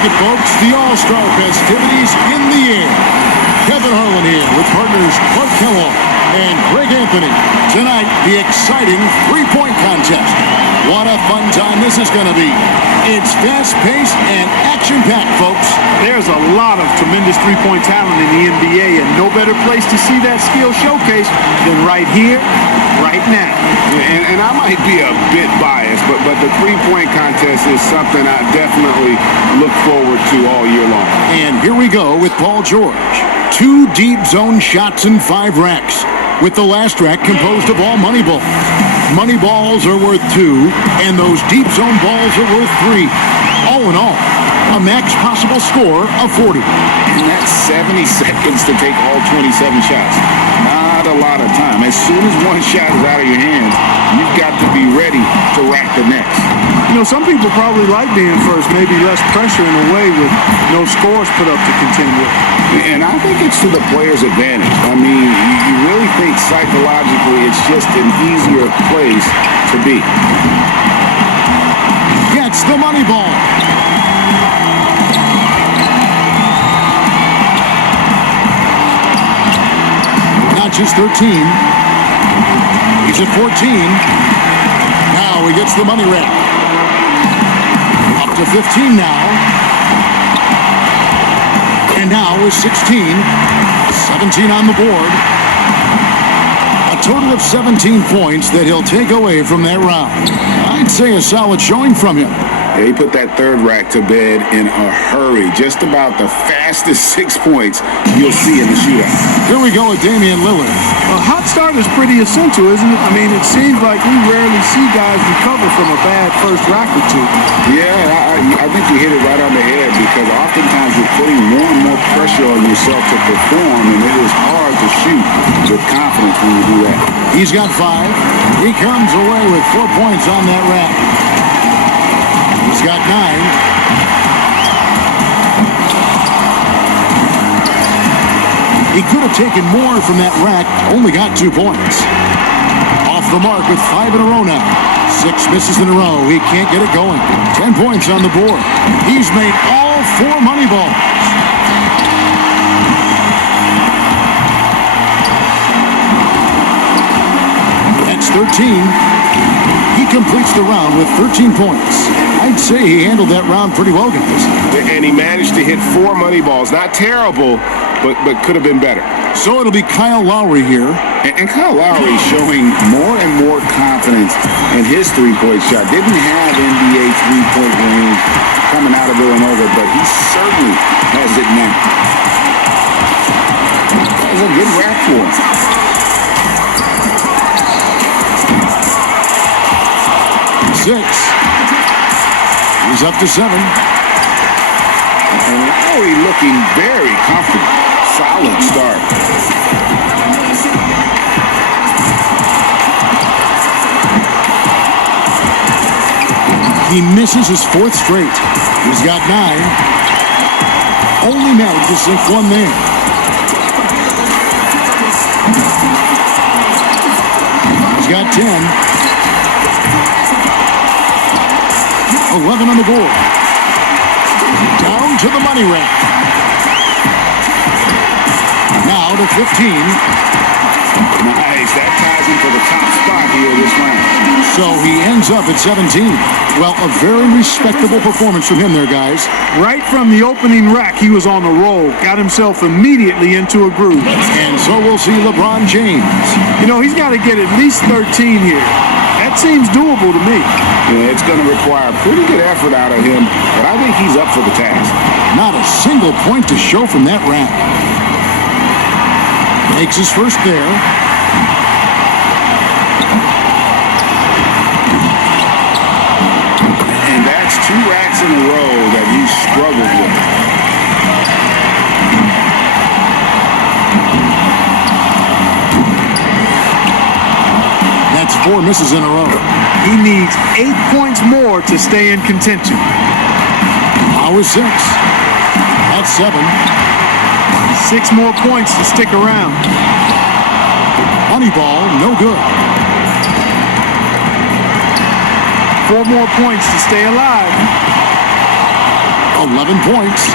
Look at folks, the All-Star festivities in the air. Kevin Harlan here with partners Clark Kellogg and Greg Anthony. Tonight, the exciting three-point contest. What a fun time this is going to be. It's fast-paced and action-packed, folks. There's a lot of tremendous three-point talent in the NBA, and no better place to see that skill showcased than right here, right now. And I might be a bit biased, but the three-point contest is something I definitely look forward to all year long. And here we go with Paul George. 2 deep zone shots and 5 racks, with the last rack composed of all money balls. Money balls are worth 2, and those deep zone balls are worth 3. All in all, a max possible score of 40. And that's 70 seconds to take all 27 shots. Not a lot of time. As soon as one shot is out of your hands, you've got to be ready to rack the next. You know, some people probably like being first, maybe less pressure in a way with no scores put up to contend with. And I think it's to the player's advantage. I mean, you really think psychologically it's just an easier place to be. Gets the money ball. Not just 13. He's at 14. Now he gets the money rack. Up to 15 now. And now is 16. 17 on the board. A total of 17 points that he'll take away from that round. I'd say a solid showing from him. Yeah, he put that third rack to bed in a hurry. Just about the fastest 6 points you'll see in the shootout. Here we go with Damian Lillard. A hot start is pretty essential, isn't it? I mean, it seems like we rarely see guys recover from a bad first rack or two. Yeah, I think you hit it right on the head because oftentimes you're putting more and more pressure on yourself to perform, and it is hard to shoot with confidence when you do that. He's got 5. He comes away with 4 points on that rack. He's got 9. He could have taken more from that rack, only got 2 points. Off the mark with 5 in a row now. 6 misses in a row. He can't get it going. 10 points on the board. He's made all 4 money balls. That's 13. He completes the round with 13 points. I'd say he handled that round pretty well, guys. And he managed to hit 4 money balls. Not terrible, but could have been better. So it'll be Kyle Lowry here. And Kyle Lowry showing more and more confidence in his three-point shot. Didn't have NBA three-point range coming out of Villanova, but he certainly has it now. That was a good rack for him. He's up to 7. And Lowry looking very comfortable. Solid start. He misses his 4th straight. He's got 9. Only managed to sink 1 there. He's got 10. 11 on the board. Down to the money rack. Now to 15. Nice. That ties him for the top spot here this round. So he ends up at 17. Well, a very respectable performance from him there, guys. Right from the opening rack, he was on a roll. Got himself immediately into a groove. And so we'll see LeBron James. You know, he's got to get at least 13 here. That seems doable to me. Yeah, it's going to require pretty good effort out of him, but I think he's up for the task. Not a single point to show from that rack. Makes his first there. And that's 2 racks in a row that he struggled with. That's 4 misses in a row. He needs 8 points more to stay in contention. Now is 6. That's 7. 6 more points to stick around. Money ball, no good. 4 more points to stay alive. 11 points.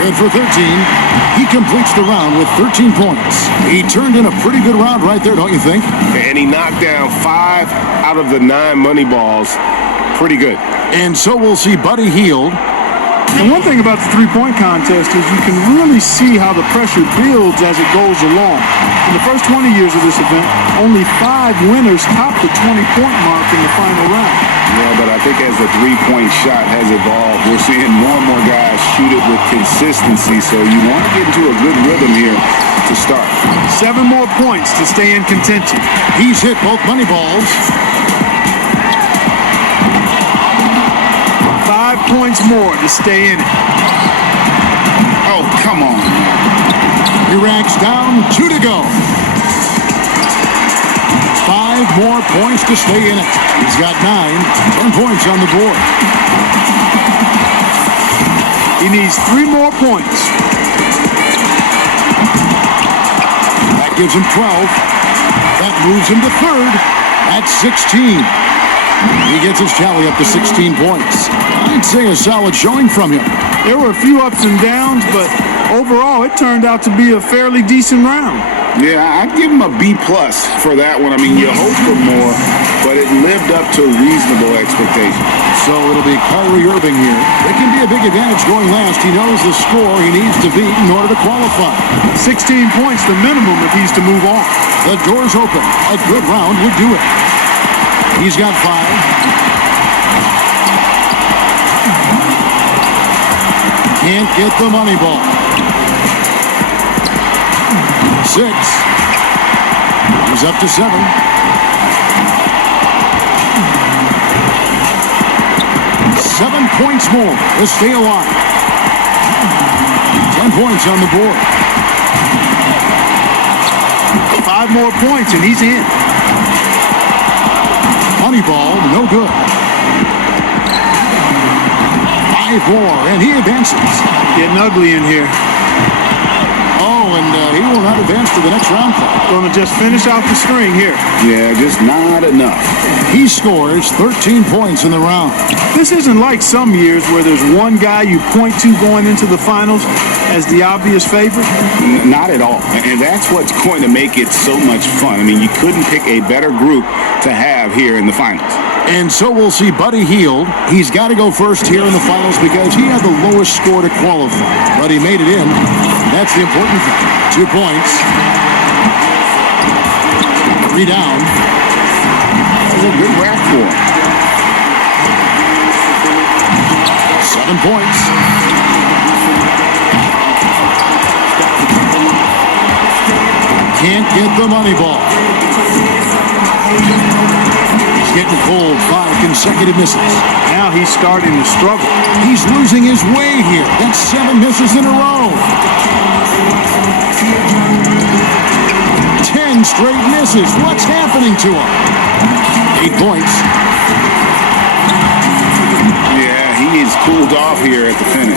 Good for 13. He completes the round with 13 points. He turned in a pretty good round right there, don't you think? And he knocked down 5 out of the 9 money balls. Pretty good. And so we'll see Buddy Hield. And one thing about the three-point contest is you can really see how the pressure builds as it goes along. In the first 20 years of this event, only 5 winners topped the 20-point mark in the final round. Yeah, but I think as the three-point shot has evolved, we're seeing more and more guys shoot it with consistency. So you want to get into a good rhythm here to start. 7 more points to stay in contention. He's hit both money balls. 5 points more to stay in it. Oh, come on. He racks down, 2 to go. 5 more points to stay in it. He's got 10 points on the board. He needs 3 more points. That gives him 12. That moves him to third. That's 16. He gets his tally up to 16 points. I'd say a solid showing from him. There were a few ups and downs, but overall it turned out to be a fairly decent round. Yeah, I'd give him a B+ for that one. I mean, you hope for more, but it lived up to reasonable expectations. So it'll be Kyrie Irving here. It can be a big advantage going last. He knows the score he needs to beat in order to qualify. 16 points the minimum if he's to move on. The door's open. A good round would do it. He's got 5. Can't get the money ball. 6. He's up to 7. 7 points more to stay alive. 10 points on the board. 5 more points and he's in. Money ball, no good. 5 more, and he advances. Getting ugly in here. Oh, and he will not advance to the next round. Going to just finish out the string here. Yeah, just not enough. He scores 13 points in the round. This isn't like some years where there's one guy you point to going into the finals as the obvious favorite. Not at all. And that's what's going to make it so much fun. I mean, you couldn't pick a better group to have here in the finals. And so we'll see Buddy Hield. He's got to go first here in the finals because he had the lowest score to qualify. But he made it in. That's the important thing. 2 points. 3 down. That's a good rack for him. 7 points. Can't get the money ball. He's getting cold. 5 consecutive misses. Now he's starting to struggle. He's losing his way here. That's 7 misses in a row. 10 straight misses. What's happening to him? 8 points. Yeah, he is cooled off here at the finish.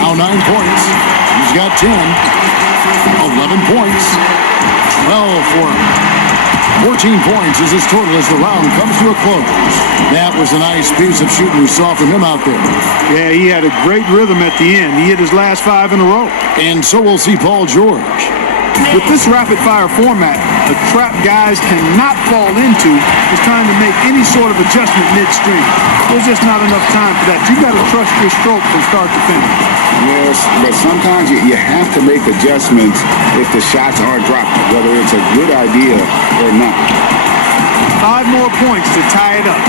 Now 9 points. He's got 10. 11 points. 12 for him. 14 points is his total as the round comes to a close. That was a nice piece of shooting we saw from him out there. Yeah, he had a great rhythm at the end. He hit his last 5 in a row. And so we'll see Paul George. With this rapid-fire format, a trap guys cannot fall into is trying to make any sort of adjustment midstream. There's just not enough time for that. You got to trust your stroke from start to finish. Yes, but sometimes you have to make adjustments if the shots are dropping, whether it's a good idea or not. 5 more points to tie it up.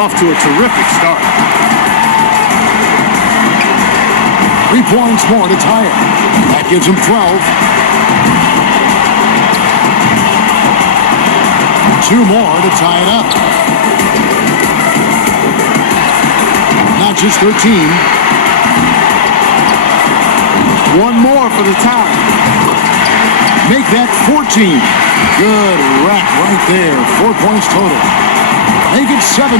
Off to a terrific start. 3 points more to tie it. That gives him 12. 2 more to tie it up. Not just 13. 1 more for the tie. Make that 14. Good rack right there. 4 points total. Make it 17.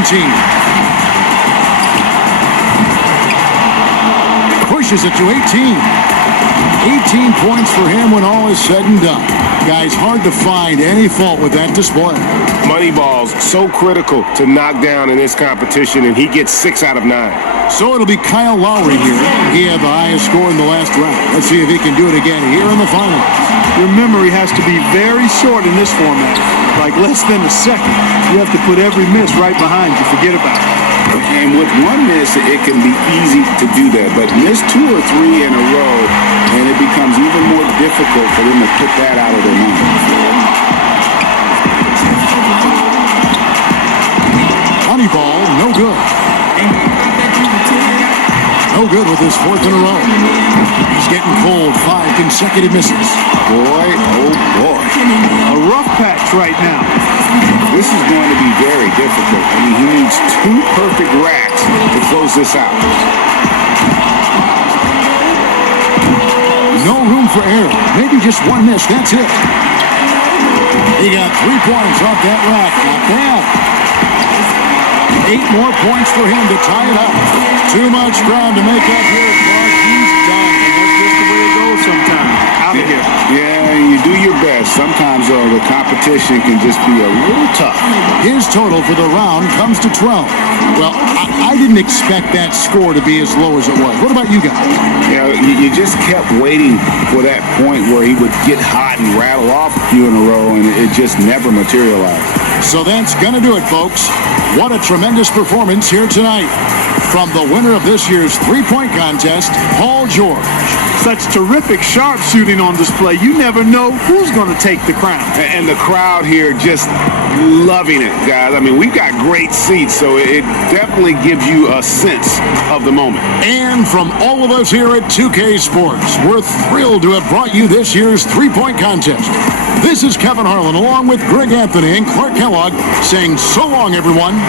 Pushes it to 18. 18 points for him when all is said and done. Guys, hard to find any fault with that display. money balls so critical to knock down in this competition, and he gets 6 out of 9. So it'll be Kyle Lowry here. He had the highest score in the last round. Let's see if he can do it again here in the final. Your memory has to be very short in this format, like less than a second. You have to put every miss right behind you. Forget about it. And with one miss, it can be easy to do that. But miss 2 or 3 in a row, and it becomes even more difficult for them to put that out of their mind. Money ball, no good. No good with his 4th in a row. He's getting cold. 5 consecutive misses. Boy, oh boy. A rough patch right now. This is going to be very difficult. I mean, he needs 2 perfect racks to close this out. No room for error. Maybe just 1 miss. That's it. He got 3 points off that rack. Not bad. 8 more points for him to tie it up. Too much ground to make up here. Clark, he's done. And that's just the way it goes sometimes. Out of here. Yeah, you do your best. Sometimes, though, the competition can just be a little tough. His total for the round comes to 12. Well, I didn't expect that score to be as low as it was. What about you guys? Yeah, you just kept waiting for that point where he would get hot and rattle off a few in a row, and it just never materialized. So that's going to do it, folks. What a tremendous performance here tonight from the winner of this year's three-point contest, Paul George. Such terrific sharpshooting on display. You never know who's going to take the crown. And the crowd here just loving it, guys. I mean, we've got great seats, so it definitely gives you a sense of the moment. And from all of us here at 2K Sports, we're thrilled to have brought you this year's three-point contest. This is Kevin Harlan, along with Greg Anthony and Clark Kellogg, saying so long, everyone.